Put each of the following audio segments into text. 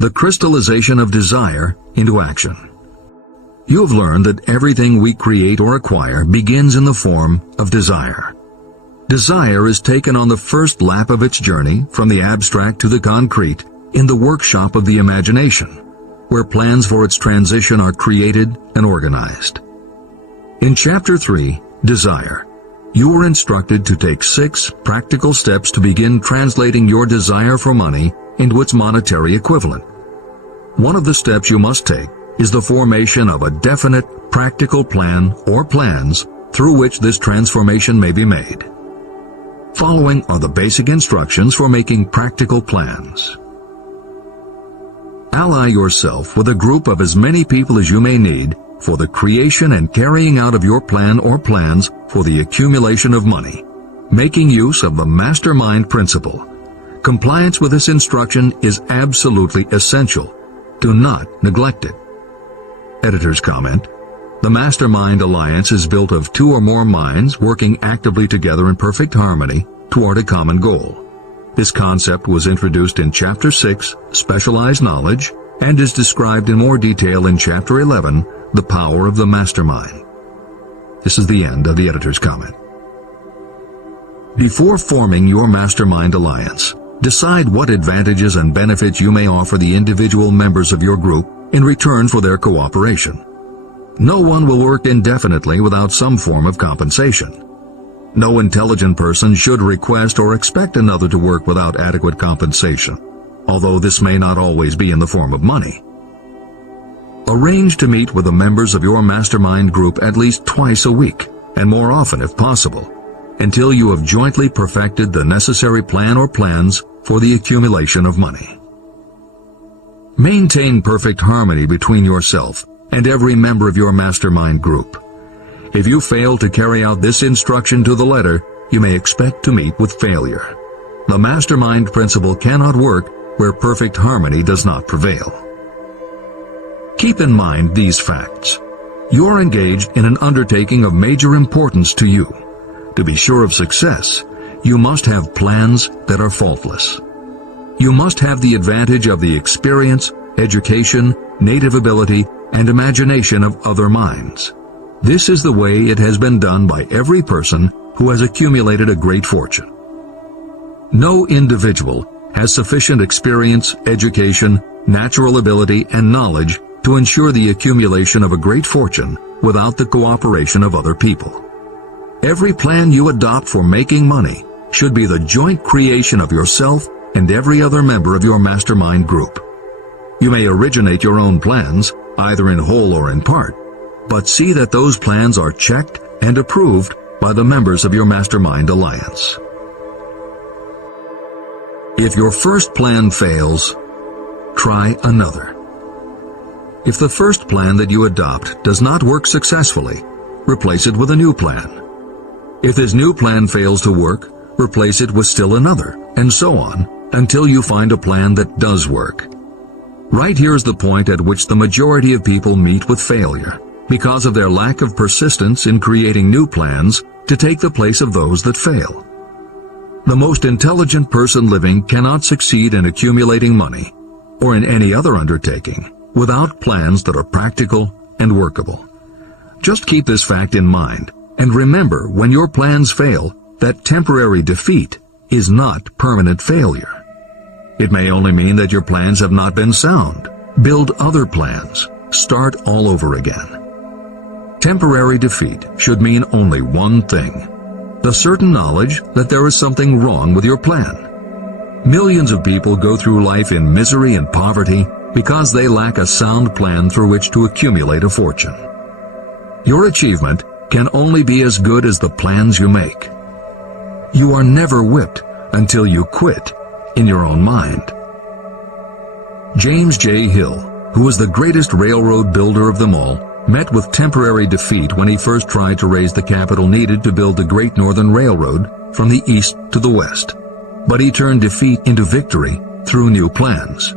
the crystallization of desire into action. You have learned that everything we create or acquire begins in the form of desire. Desire is taken on the first lap of its journey from the abstract to the concrete in the workshop of the imagination, where plans for its transition are created and organized. In Chapter 3, Desire, you were instructed to take 6 practical steps to begin translating your desire for money into its monetary equivalent. One of the steps you must take is the formation of a definite, practical plan or plans through which this transformation may be made. Following are the basic instructions for making practical plans. Ally yourself with a group of as many people as you may need for the creation and carrying out of your plan or plans for the accumulation of money, making use of the Mastermind principle. Compliance with this instruction is absolutely essential. Do not neglect it. Editor's comment: the Mastermind Alliance is built of 2 or more minds working actively together in perfect harmony toward a common goal. This concept was introduced in Chapter 6, Specialized Knowledge, and is described in more detail in Chapter 11, The Power of the Mastermind. This is the end of the editor's comment. Before forming your Mastermind Alliance, decide what advantages and benefits you may offer the individual members of your group in return for their cooperation. No one will work indefinitely without some form of compensation. No intelligent person should request or expect another to work without adequate compensation, although this may not always be in the form of money. Arrange to meet with the members of your mastermind group at least twice a week, and more often if possible, until you have jointly perfected the necessary plan or plans for the accumulation of money. Maintain perfect harmony between yourself and every member of your mastermind group. If you fail to carry out this instruction to the letter, you may expect to meet with failure. The mastermind principle cannot work where perfect harmony does not prevail. Keep in mind these facts. You are engaged in an undertaking of major importance to you. To be sure of success, you must have plans that are faultless. You must have the advantage of the experience, education, native ability, and imagination of other minds. This is the way it has been done by every person who has accumulated a great fortune. No individual has sufficient experience, education, natural ability, and knowledge to ensure the accumulation of a great fortune without the cooperation of other people. Every plan you adopt for making money should be the joint creation of yourself and every other member of your mastermind group. You may originate your own plans, either in whole or in part, but see that those plans are checked and approved by the members of your Mastermind Alliance. If your first plan fails, try another. If the first plan that you adopt does not work successfully, replace it with a new plan. If this new plan fails to work, replace it with still another, and so on, until you find a plan that does work. Right here is the point at which the majority of people meet with failure, because of their lack of persistence in creating new plans to take the place of those that fail. The most intelligent person living cannot succeed in accumulating money, or in any other undertaking, without plans that are practical and workable. Just keep this fact in mind, and remember when your plans fail that temporary defeat is not permanent failure. It may only mean that your plans have not been sound. Build other plans. Start all over again. Temporary defeat should mean only one thing: the certain knowledge that there is something wrong with your plan. Millions of people go through life in misery and poverty because they lack a sound plan through which to accumulate a fortune. Your achievement can only be as good as the plans you make. You are never whipped until you quit in your own mind. James J. Hill, who was the greatest railroad builder of them all, met with temporary defeat when he first tried to raise the capital needed to build the Great Northern Railroad from the east to the west. But he turned defeat into victory through new plans.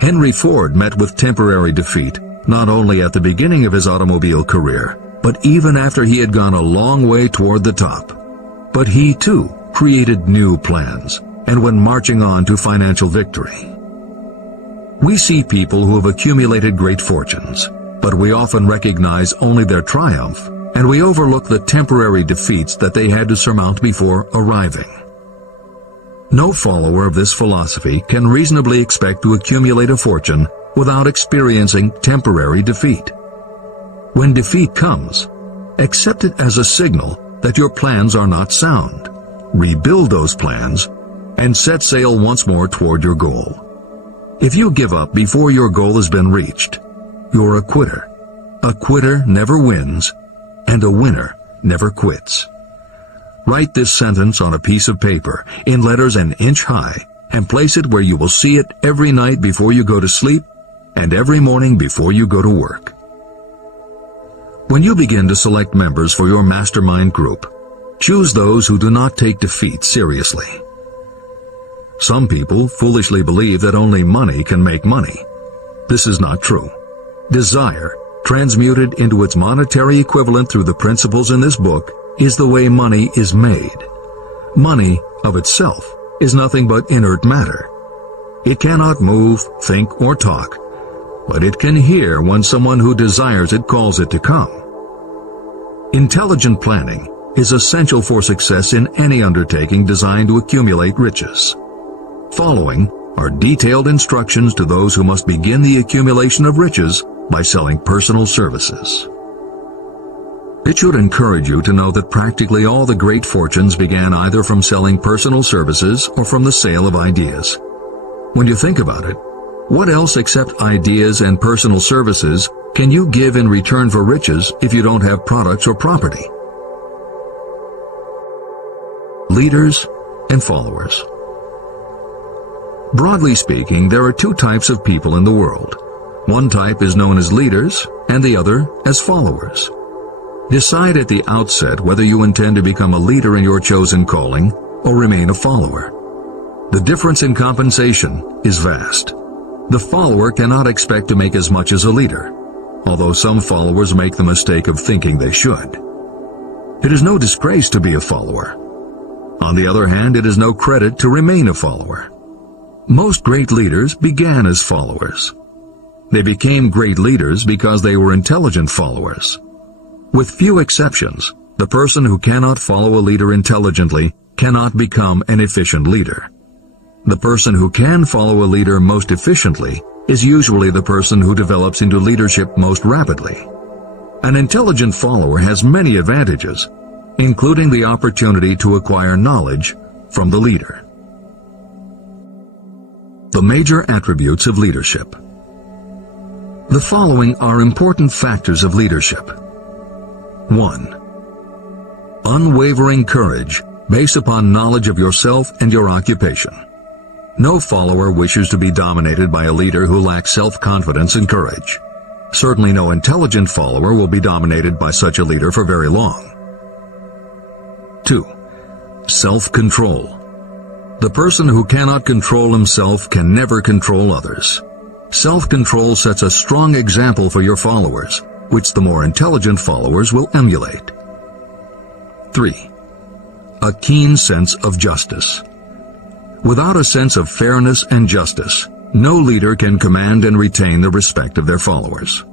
Henry Ford met with temporary defeat not only at the beginning of his automobile career, but even after he had gone a long way toward the top. But he, too, created new plans and went marching on to financial victory. We see people who have accumulated great fortunes, but we often recognize only their triumph, and we overlook the temporary defeats that they had to surmount before arriving. No follower of this philosophy can reasonably expect to accumulate a fortune without experiencing temporary defeat. When defeat comes, accept it as a signal that your plans are not sound. Rebuild those plans and set sail once more toward your goal. If you give up before your goal has been reached, you're a quitter. A quitter never wins, and a winner never quits. Write this sentence on a piece of paper in letters an inch high and place it where you will see it every night before you go to sleep and every morning before you go to work. When you begin to select members for your mastermind group, choose those who do not take defeat seriously. Some people foolishly believe that only money can make money. This is not true. Desire, transmuted into its monetary equivalent through the principles in this book, is the way money is made. Money, of itself, is nothing but inert matter. It cannot move, think, or talk, but it can hear when someone who desires it calls it to come. Intelligent planning is essential for success in any undertaking designed to accumulate riches. Following are detailed instructions to those who must begin the accumulation of riches by selling personal services. It should encourage you to know that practically all the great fortunes began either from selling personal services or from the sale of ideas. When you think about it, what else except ideas and personal services can you give in return for riches if you don't have products or property? Leaders and followers. Broadly speaking, there are two types of people in the world. One type is known as leaders and the other as followers. Decide at the outset whether you intend to become a leader in your chosen calling or remain a follower. The difference in compensation is vast. The follower cannot expect to make as much as a leader, although some followers make the mistake of thinking they should. It is no disgrace to be a follower. On the other hand, it is no credit to remain a follower. Most great leaders began as followers. They became great leaders because they were intelligent followers. With few exceptions, the person who cannot follow a leader intelligently cannot become an efficient leader. The person who can follow a leader most efficiently is usually the person who develops into leadership most rapidly. An intelligent follower has many advantages, including the opportunity to acquire knowledge from the leader. The major attributes of leadership. The following are important factors of leadership. 1. Unwavering courage based upon knowledge of yourself and your occupation. No follower wishes to be dominated by a leader who lacks self-confidence and courage. Certainly no intelligent follower will be dominated by such a leader for very long. 2. Self-control. The person who cannot control himself can never control others. Self-control sets a strong example for your followers, which the more intelligent followers will emulate. 3. A keen sense of justice. Without a sense of fairness and justice, no leader can command and retain the respect of their followers.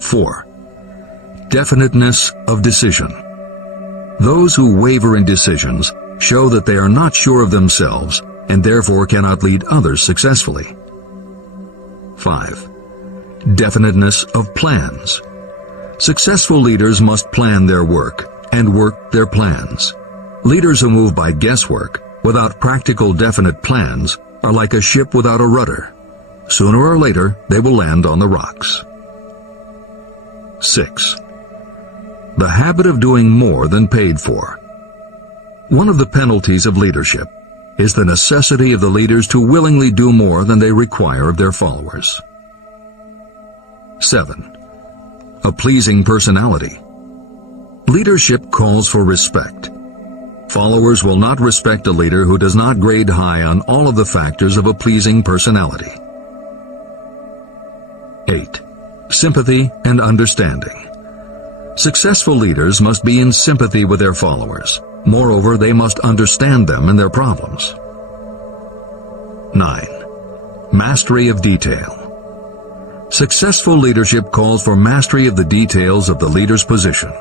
4. Definiteness of decision. Those who waver in decisions show that they are not sure of themselves and therefore cannot lead others successfully. 5. Definiteness of plans. Successful leaders must plan their work and work their plans. Leaders who move by guesswork, without practical definite plans, are like a ship without a rudder. Sooner or later, they will land on the rocks. 6. The habit of doing more than paid for. One of the penalties of leadership is the necessity of the leaders to willingly do more than they require of their followers. 7. A pleasing personality. Leadership calls for respect. Followers will not respect a leader who does not grade high on all of the factors of a pleasing personality. 8. Sympathy and understanding. Successful leaders must be in sympathy with their followers. Moreover, they must understand them and their problems. 9. Mastery of detail. Successful leadership calls for mastery of the details of the leader's position.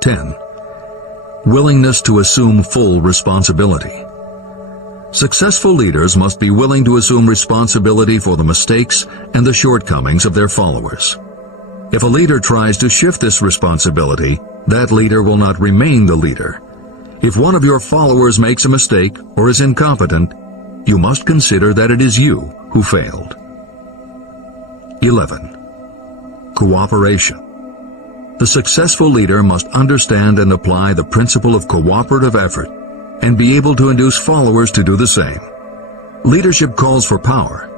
10. Willingness to assume full responsibility. Successful leaders must be willing to assume responsibility for the mistakes and the shortcomings of their followers. If a leader tries to shift this responsibility, that leader will not remain the leader. If one of your followers makes a mistake or is incompetent, you must consider that it is you who failed. 11. Cooperation. The successful leader must understand and apply the principle of cooperative effort and be able to induce followers to do the same. Leadership calls for power,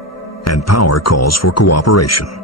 and power calls for cooperation.